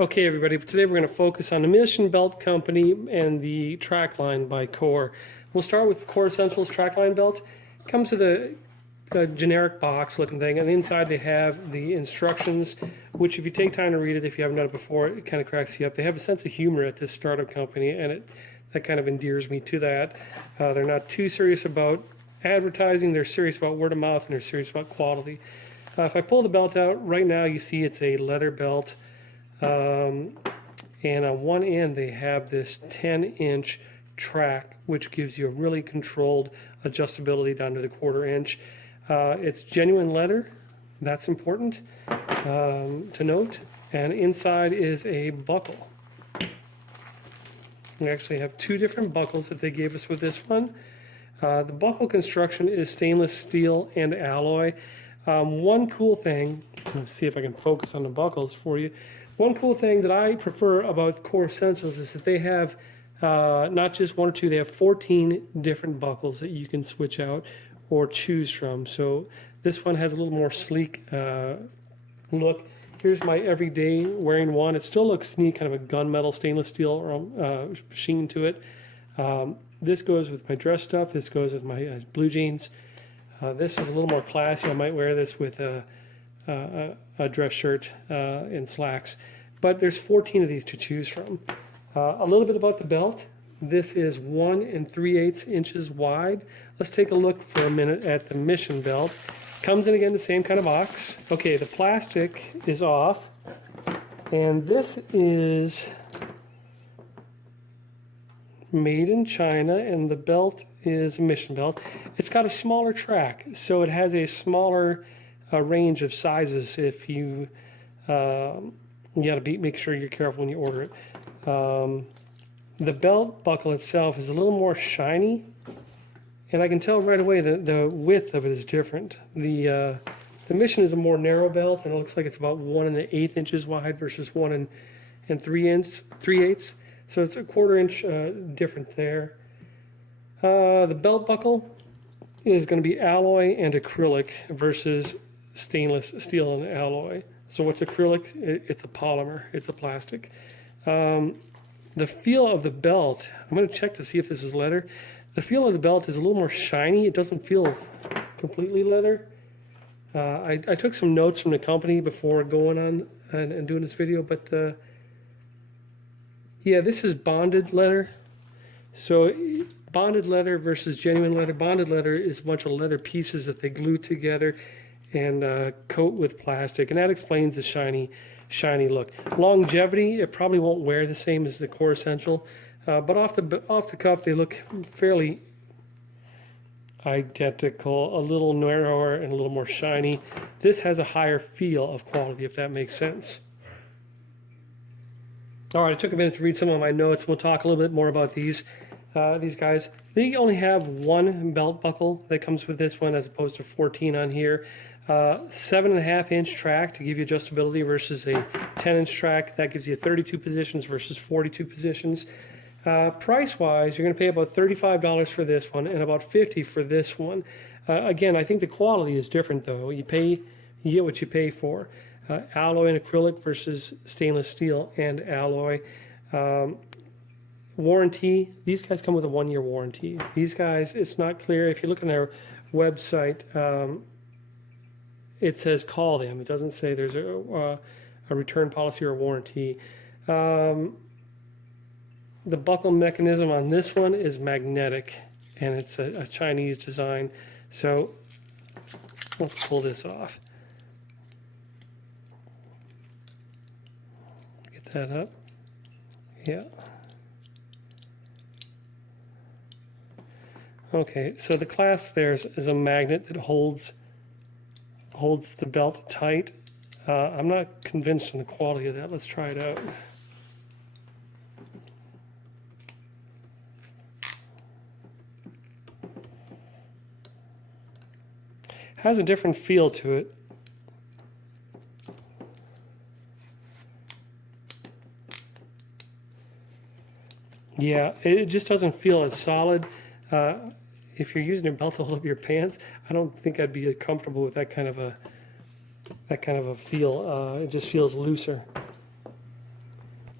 Okay, everybody, today we're going to focus on the Mission Belt Company and the Trakline by Core. We'll start with the Core Essentials Trakline belt. It comes with a generic box looking thing, and inside they have the instructions, which if you take time to read it, if you haven't done it before, it kind of cracks you up. They have a sense of humor at this startup company, and that kind of endears me to that. They're not too serious about advertising, they're serious about word of mouth, and they're serious about quality. If I pull the belt out, right now you see it's a leather belt. And on one end they have this 10-inch track, which gives you a really controlled adjustability down to the 1/4 inch. It's genuine leather, that's important to note, and inside is a buckle. We actually have two different buckles that they gave us with this one. The buckle construction is stainless steel and alloy. One cool thing, let's see if I can focus on the buckles for you. One cool thing that I prefer about Core Essentials is that they have not just one or two, they have 14 different buckles that you can switch out or choose from. So this one has a little more sleek look. Here's my everyday wearing one. It still looks neat, kind of a gunmetal stainless steel sheen to it. This goes with my dress stuff. This goes with my blue jeans. This is a little more classy. I might wear this with a dress shirt and slacks, but there's 14 of these to choose from. A little bit about the belt. This is 1 3/8 inches wide. Let's take a look for a minute at the Mission belt. Comes in again the same kind of box. Okay, the plastic is off, and this is made in China, and the belt is a Mission belt. It's got a smaller track, so it has a smaller range of sizes. If you got to make sure you're careful when you order it. The belt buckle itself is a little more shiny, and I can tell right away that the width of it is different. The Mission is a more narrow belt, and it looks like it's about 1 1/8 inches wide versus 1 3/8. So it's a 1/4 inch different there. The belt buckle is going to be alloy and acrylic versus stainless steel and alloy. So what's acrylic? It's a polymer. It's a plastic. The feel of the belt, I'm going to check to see if this is leather. The feel of the belt is a little more shiny. It doesn't feel completely leather. I took some notes from the company before going on and doing this video, but yeah, this is bonded leather. So bonded leather versus genuine leather. Bonded leather is a bunch of leather pieces that they glue together and coat with plastic, and that explains the shiny look. Longevity, it probably won't wear the same as the Core Essential, but off the cuff they look fairly identical, a little narrower and a little more shiny. This has a higher feel of quality, if that makes sense. All right, I took a minute to read some of my notes. We'll talk a little bit more about these guys. They only have one belt buckle that comes with this one as opposed to 14 on here. 7.5 inch track to give you adjustability versus a 10-inch track. That gives you 32 positions versus 42 positions. Price-wise, you're going to pay about $35 for this one and about $50 for this one. Again, I think the quality is different though. You get what you pay for. Alloy and acrylic versus stainless steel and alloy. Warranty, these guys come with a 1-year warranty. These guys, it's not clear. If you look on their website, it says call them. It doesn't say there's a return policy or a warranty. The buckle mechanism on this one is magnetic, and it's a Chinese design. So let's pull this off. Get that up. Yeah. Okay, so the clasp there is a magnet that holds the belt tight. I'm not convinced on the quality of that. Let's try it out. Has a different feel to it. Yeah, it just doesn't feel as solid. If you're using your belt to hold up your pants, I don't think I'd be comfortable with that kind of a feel. It just feels looser.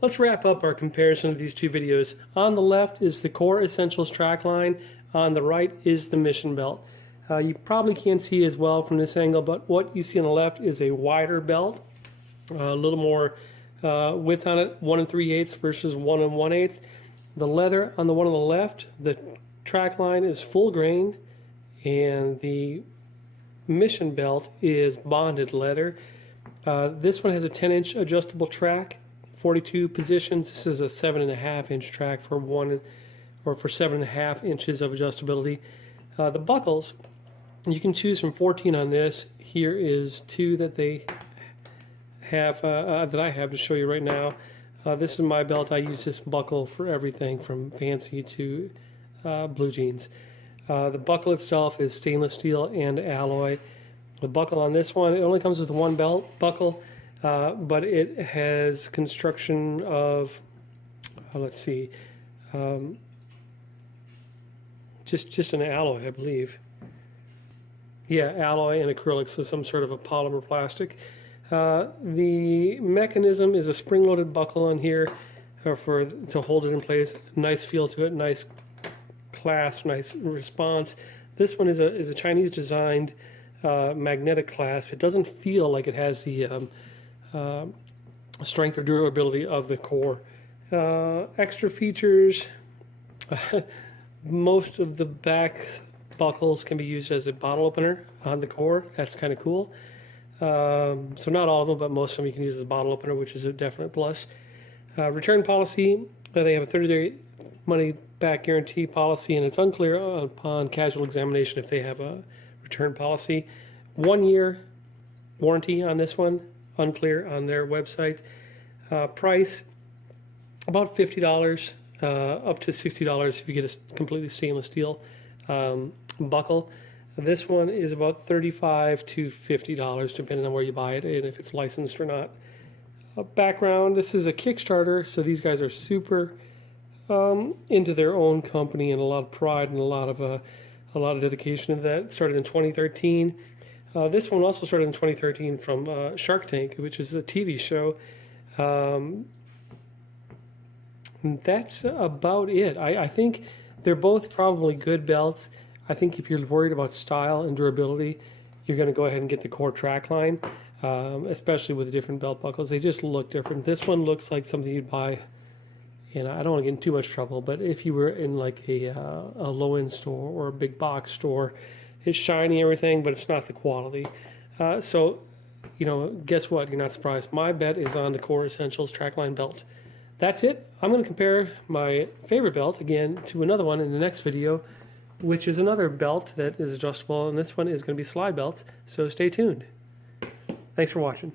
let's wrap up our comparison of these two videos. On the left is the Core Essentials Trakline. On the right is the Mission Belt. You probably can't see as well from this angle, but what you see on the left is a wider belt, a little more width on it, 1 3/8 versus 1 1/8. The leather on the one on the left, the Trakline, is full grain, and the Mission Belt is bonded leather. This one has a 10-inch adjustable track, 42 positions. This is a 7.5-inch track for 7.5 inches of adjustability. The buckles, you can choose from 14 on this. Here is 2 that they have, that I have to show you right now. This is my belt. I use this buckle for everything from fancy to blue jeans. The buckle itself is stainless steel and alloy. The buckle on this one, it only comes with one belt buckle, but it has construction of, let's see, just an alloy, I believe. Yeah, alloy and acrylic, so some sort of a polymer plastic. The mechanism is a spring-loaded buckle on here to hold it in place. Nice feel to it, nice clasp, nice response. This one is a Chinese-designed magnetic clasp. It doesn't feel like it has the strength or durability of the Core. Extra features. Most of the back buckles can be used as a bottle opener on the Core. That's kind of cool. So not all of them, but most of them you can use as a bottle opener, which is a definite plus. Return policy, they have a 30-day money-back guarantee policy, and it's unclear upon casual examination if they have a return policy. 1-year warranty on this one, unclear on their website. Price, about $50, up to $60 if you get a completely stainless steel buckle. This one is about $35 to $50 depending on where you buy it and if it's licensed or not. Background, this is a Kickstarter, so these guys are super into their own company and a lot of pride and a lot of dedication to that. It started in 2013. This one also started in 2013 from Shark Tank, which is a TV show. That's about it. I think they're both probably good belts. I think if you're worried about style and durability, you're going to go ahead and get the Core Trakline, especially with the different belt buckles. They just look different. This one looks like something you'd buy, and I don't want to get in too much trouble, but if you were in like a low-end store or a big box store, it's shiny everything, but it's not the quality. So, guess what? You're not surprised. My bet is on the Core Essentials Trakline belt. That's it. I'm going to compare my favorite belt again to another one in the next video, which is another belt that is adjustable, and this one is going to be slide belts, so stay tuned. Thanks for watching.